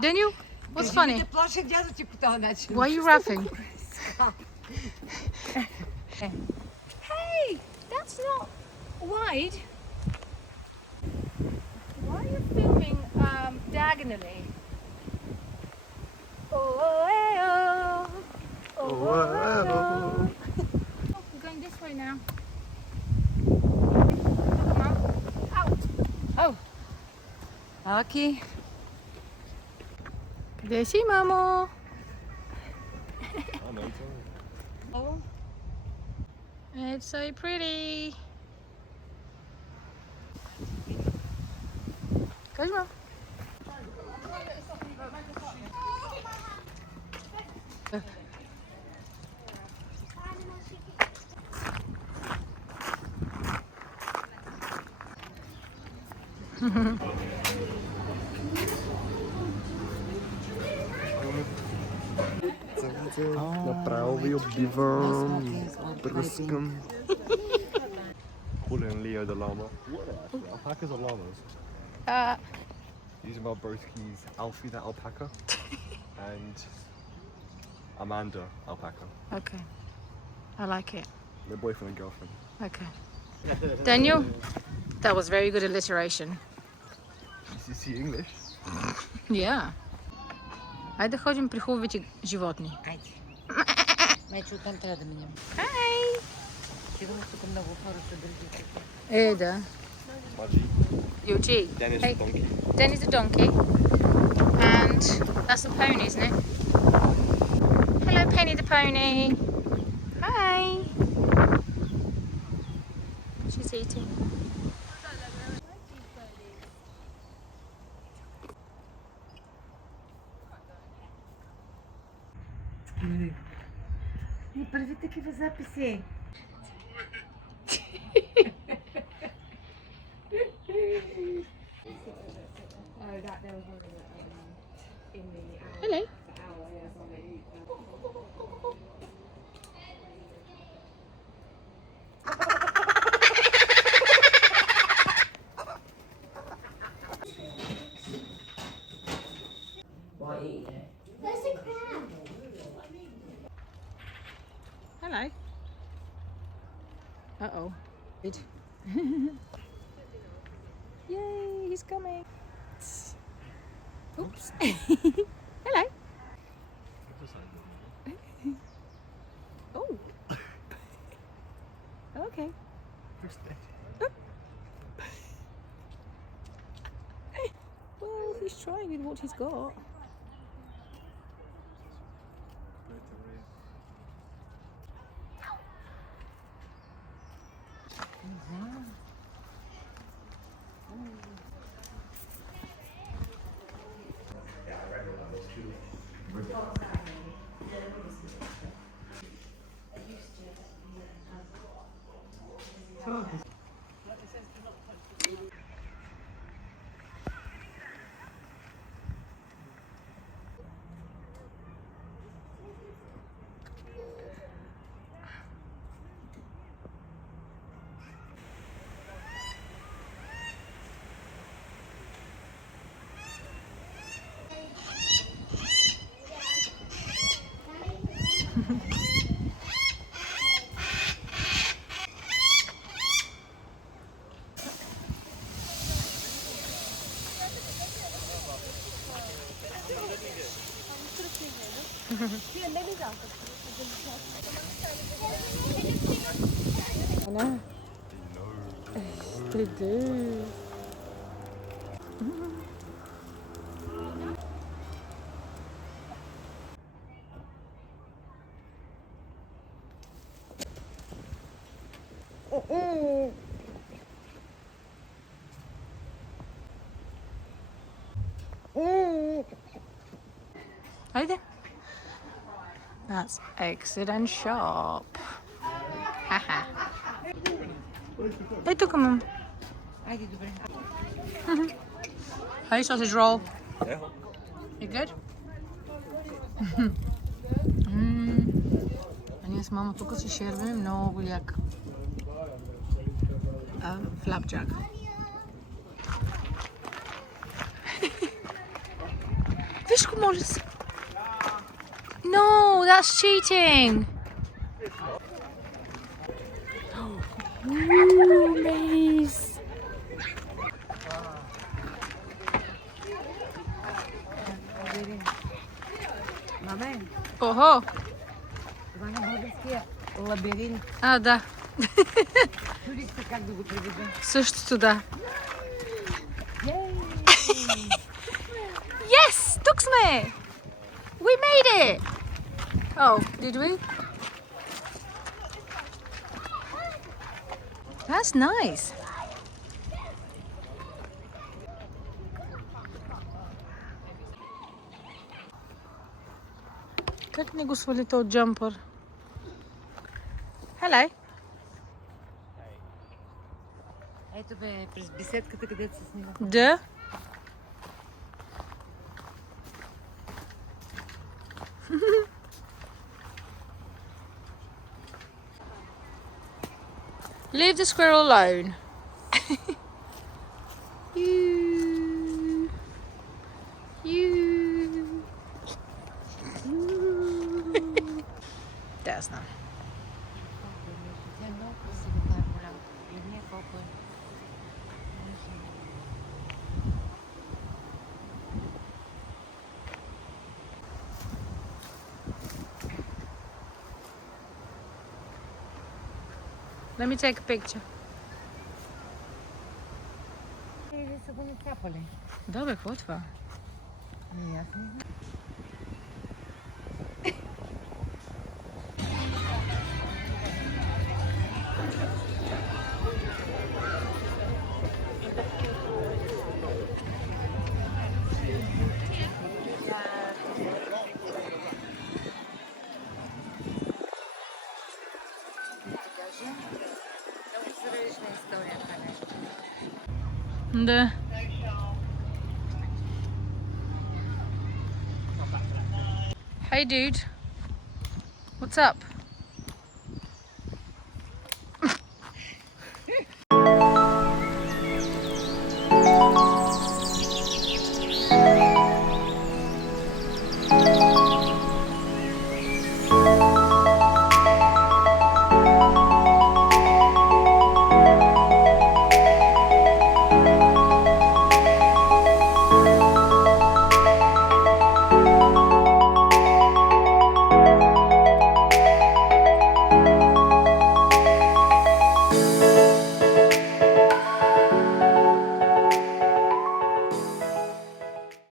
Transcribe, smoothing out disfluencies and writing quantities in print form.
Daniel, what's funny? Why are you laughing? Hey, that's not wide. Why are you filming diagonally? Oh, hey, oh. Oh, hey, oh. We're going this way now. Come on. Out. Oh. Lucky. There she, Mamo. Oh. It's so pretty. Go, Mom. Направо убивам пръскам. Calling Leo the llama. What are they? Alpacas or llamas? Using my broskies, Alfie the alpaca and Amanda alpaca. Okay. I like it. Their boyfriend and girlfriend. Okay. Daniel, that was very good alliteration. You see English? Yeah. Айде ходим при хубавите животни. Айде. Майче, оттам трябва да минем. Hi! Сигурно тук много хора са други. Е, да. Smudgy. Your G. Dennis Hey, the donkey. Denny's a donkey. And that's a pony, isn't it? Hello, Penny the pony. Hi. She's eating. Не прави такива записи. Hello. Hello. Uh-oh. Good. Yay, he's coming. Oops. Hello. Oh. Okay. Well, he's trying with what he's got. I know. They do. Right there. That's exit and shop. Haha. Hey, took him. Айде, добре. Hey, sausage roll. Yeah. You good? А ние с мама тук си шерваме много як flapjack. Wiesz, Kumolis. No, that's cheating. Ooh, nice. Момент. Ого. Това на българския лабиринт. А, да. Чудих се как да го преведа. Същото, да. Yes! Тук сме! We made it! Oh, did we? That's nice. Как не го свали този джампър? Hello. Ето бе, през беседката, където се снима. Да. Leave the squirrel alone. You. That's not. Тя е много красива, тая голяма. Гледни колко е. Let me take a picture. Или са го нацапали? Да, бе, какво е това? Ами аз не знам. Да. Hey dude. What's up?